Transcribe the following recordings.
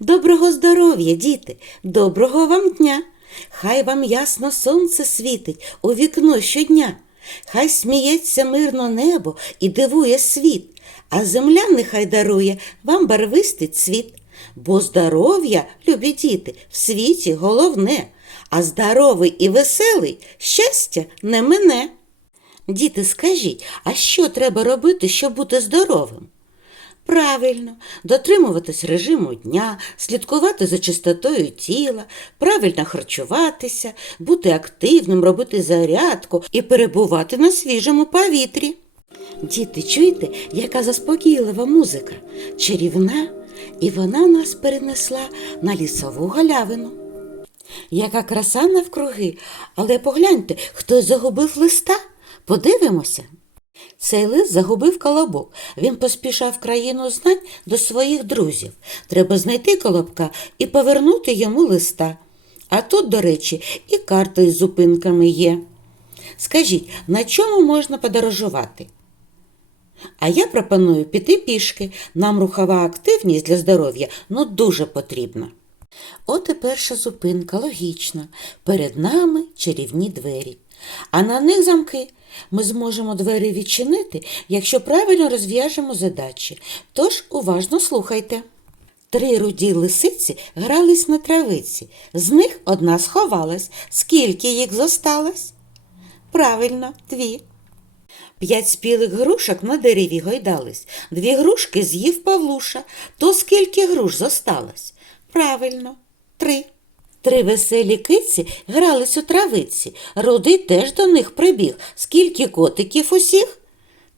Доброго здоров'я, діти, доброго вам дня. Хай вам ясно сонце світить у вікно щодня. Хай сміється мирно небо і дивує світ, а земля нехай дарує вам барвистий цвіт. Бо здоров'я, любі діти, в світі головне, а здоровий і веселий щастя не мине. Діти, скажіть, а що треба робити, щоб бути здоровим? Правильно, дотримуватись режиму дня, слідкувати за чистотою тіла, правильно харчуватися, бути активним, робити зарядку і перебувати на свіжому повітрі. Діти, чуєте, яка заспокійлива музика, чарівна, і вона нас перенесла на лісову галявину. Яка краса навкруги, але погляньте, хтось загубив листа. Подивимося. Цей лист загубив колобок. Він поспішав країну знань до своїх друзів. Треба знайти колобка і повернути йому листа. А тут, до речі, і карта із зупинками є. Скажіть, на чому можна подорожувати? А я пропоную піти пішки. Нам рухова активність для здоров'я ну дуже потрібна. От і перша зупинка логічна. Перед нами чарівні двері. А на них замки. Ми зможемо двері відчинити, якщо правильно розв'яжемо задачі. Тож уважно слухайте. Три руді лисиці грались на травиці. З них одна сховалась. Скільки їх зосталось? Правильно, дві. П'ять спілих грушок на дереві гойдались. Дві грушки з'їв Павлуша. То скільки груш зосталось? Правильно, три. Три веселі киці грались у травиці. Рудий теж до них прибіг. Скільки котиків усіх?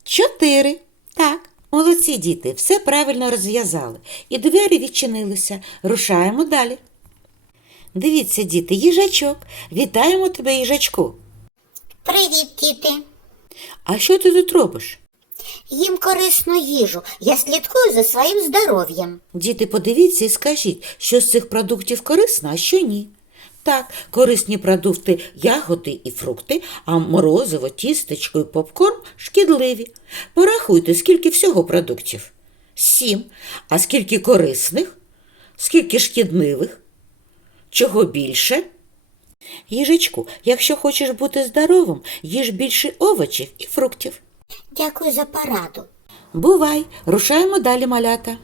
Чотири. Так. Молодці діти, все правильно розв'язали. І двері відчинилися. Рушаємо далі. Дивіться, діти, їжачок. Вітаємо тебе, їжачку. Привіт, діти. А що ти тут робиш? Їм корисну їжу. Я слідкую за своїм здоров'ям. Діти, подивіться і скажіть, що з цих продуктів корисно, а що ні. Так, корисні продукти ягоди і фрукти, а морозиво, тістечко і попкорн шкідливі. Порахуйте, скільки всього продуктів. Сім. А скільки корисних? Скільки шкідливих? Чого більше? Їжечку, якщо хочеш бути здоровим, їж більше овочів і фруктів. Дякую за пораду. Бувай, рушаємо далі малята.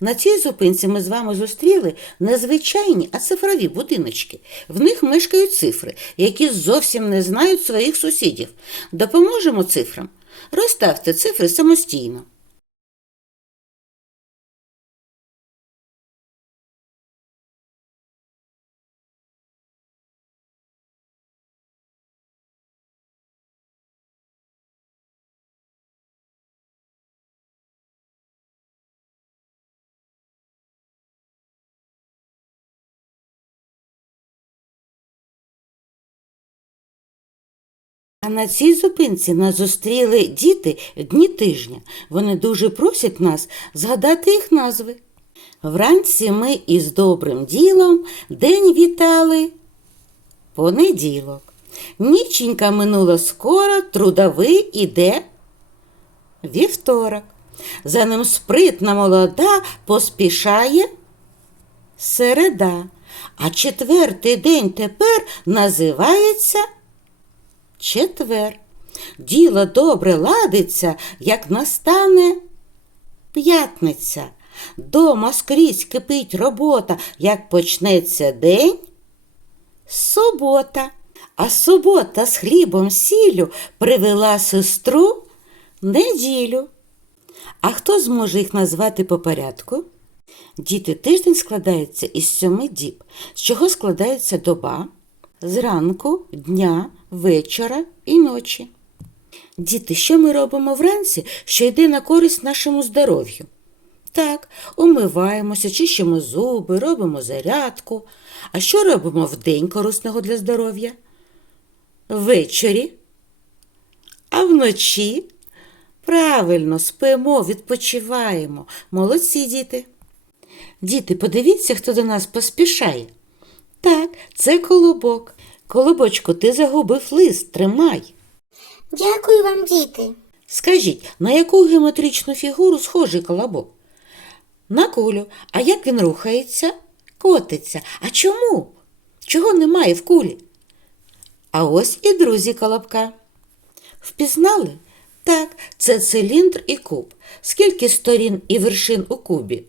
На цій зупинці ми з вами зустріли не звичайні, а цифрові будиночки. В них мешкають цифри, які зовсім не знають своїх сусідів. Допоможемо цифрам. Розставте цифри самостійно. А на цій зупинці нас зустріли діти дні тижня. Вони дуже просять нас згадати їх назви. Вранці ми із добрим ділом день вітали понеділок. Ніченька минула скоро, трудовий іде вівторок. За ним спритна молода поспішає середа. А четвертий день тепер називається четвер. Діло добре ладиться, як настане п'ятниця. Дома скрізь кипить робота, як почнеться день субота. А субота з хлібом сіллю привела сестру неділю. А хто зможе їх назвати по порядку? Діти, тиждень складається із сьоми діб, з чого складається доба, зранку, дня, вечора і ночі. Діти, що ми робимо вранці, що йде на користь нашому здоров'ю? Так, умиваємося, чищимо зуби, робимо зарядку. А що робимо вдень корисного для здоров'я? Ввечері? А вночі? Правильно, спимо, відпочиваємо. Молодці діти. Діти, подивіться, хто до нас поспішає. Так, це колобок. Колобочку, ти загубив лист, тримай. Дякую вам, діти. Скажіть, Скажіть, на яку геометричну фігуру схожий колобок? На кулю. А як він рухається? Котиться. А чому? Чого немає в кулі? А ось і друзі колобка. Впізнали? Так, це циліндр і куб. Скільки сторін і вершин у кубі?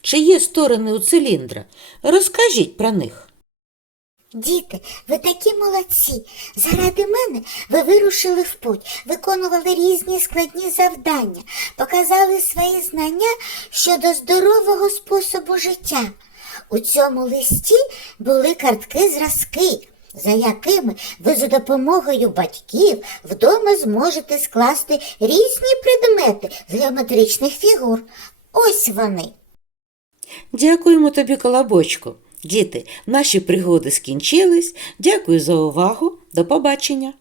Чи є сторони у циліндра? Розкажіть про них. Діти, ви такі молодці. Заради мене ви вирушили в путь, виконували різні складні завдання, показали свої знання щодо здорового способу життя. У цьому листі були картки-зразки, за якими ви за допомогою батьків вдома зможете скласти різні предмети з геометричних фігур. Ось вони. Дякуємо тобі, колобочку. Діти, наші пригоди скінчились. Дякую за увагу. До побачення.